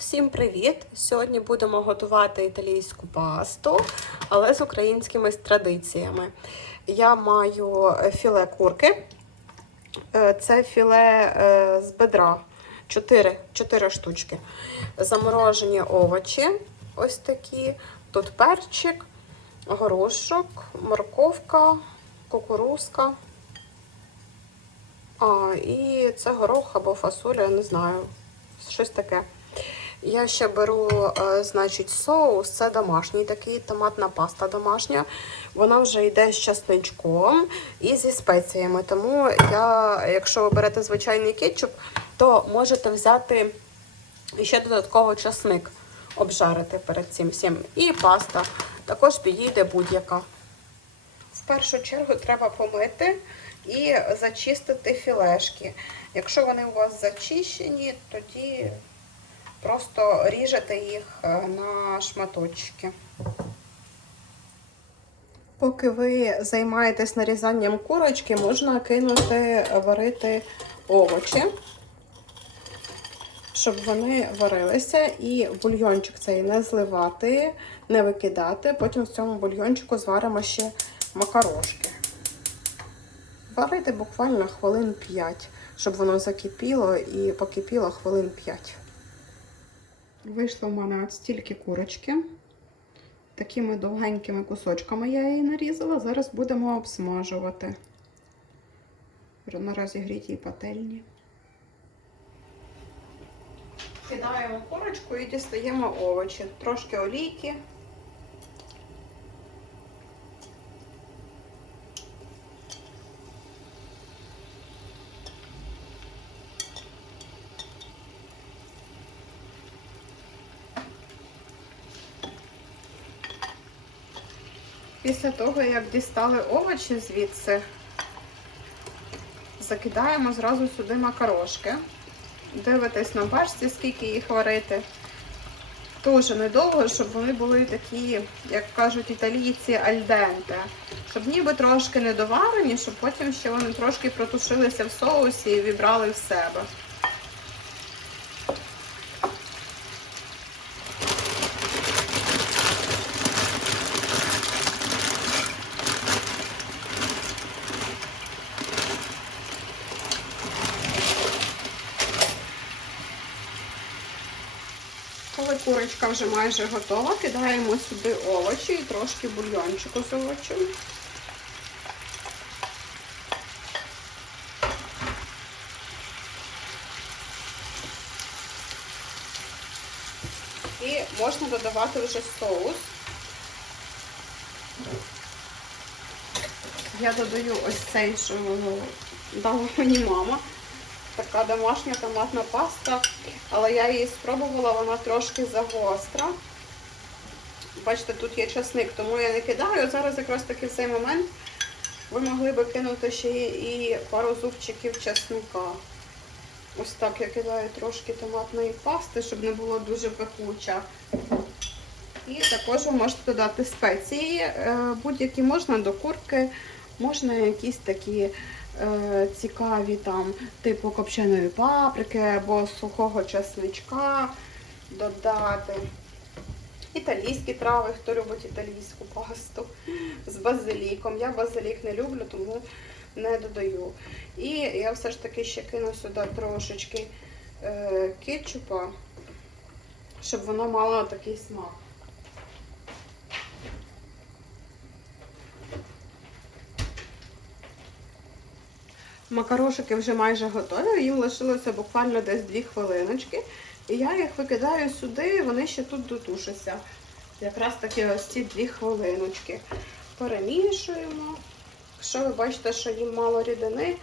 Всім привіт! Сьогодні будемо готувати італійську пасту, але з українськими традиціями. Я маю філе курки. Е, Це філе е, з бедра. 4, 4 штучки. Заморожені овочі. Ось такі. Тут перчик, горошок, морковка, кукурузка. А, і це горох або фасоля, я не знаю. Щось таке. Я ще беру, е, значить, соус. Це домашній такий, томатна паста домашня. Вона вже йде з часничком і зі спеціями. Тому я, якщо ви берете звичайний кетчуп, то можете взяти ще додатково часник обжарити перед цим всім. І паста також підійде будь-яка. В першу чергу треба помити і зачистити філешки. Якщо вони у вас зачищені, тоді просто ріжете їх е, на шматочки. Поки ви займаєтесь нарізанням курочки, можна кинути варити овочі, щоб вони варилися, і бульйончик цей не зливати, не викидати. Потім в цьому бульйончику зваримо ще макарошки. Варити буквально хвилин 5, щоб воно закипіло і покипіло хвилин 5. Вийшло в мене от стільки курочки. Такими довгенькими кусочками я її нарізала. Зараз будемо обсмажувати на розігрітій пательні. Кидаємо курочку і дістаємо овочі. Трошки олійки. Після того, як дістали овочі звідси, закидаємо зразу сюди макарошки. Дивитесь на бачці, скільки їх варити. Дуже недовго, щоб вони були такі, як кажуть італійці, альденте. Щоб ніби трошки недоварені, щоб потім ще вони трошки протушилися в соусі і вібрали в себе. Курочка вже майже готова, кидаємо сюди овочі і трошки бульйончику з овочів. І можна додавати вже соус. Я додаю ось цей, що дала мені мама. Така домашня томатна паста, але я її спробувала, вона трошки загостра. Бачите, тут є часник, тому я не кидаю. Зараз якраз таки в цей момент ви могли би кинути ще і пару зубчиків часника. Ось так я кидаю трошки томатної пасти, щоб не було дуже пекуча. І також ви можете додати спеції. е, Будь-які можна до курки, можна якісь такі цікаві там, типу копченої паприки або сухого часничка додати. Італійські трави, хто любить італійську пасту з базиліком. Я базилік не люблю, тому не додаю. І я все ж таки ще кину сюди трошечки е, кетчупа, щоб воно мало такий смак. Макарошики вже майже готові, їм лишилося буквально десь 2 хвилиночки. І я їх викидаю сюди, вони ще тут дотушаться. Якраз таки ось ці 2 хвилиночки. Перемішуємо. Якщо ви бачите, що їм мало рідини,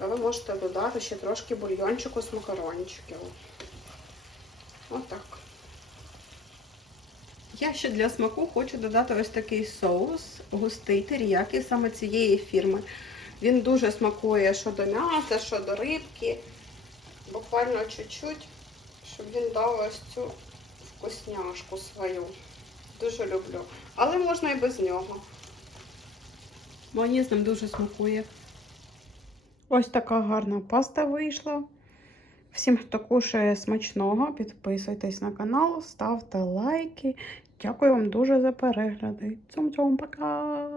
ви можете додати ще трошки бульйончику з макарончиків. Отак. Я ще для смаку хочу додати ось такий соус, густий теріяки саме цієї фірми. Він дуже смакує що до м'яса, що до рибки. Буквально чуть-чуть, щоб він дав ось цю вкусняшку свою. Дуже люблю. Але можна і без нього. Мені з ним дуже смакує. Ось така гарна паста вийшла. Всім, хто кушає смачного, підписуйтесь на канал, ставте лайки. Дякую вам дуже за перегляди. Цьом-цьом, пока!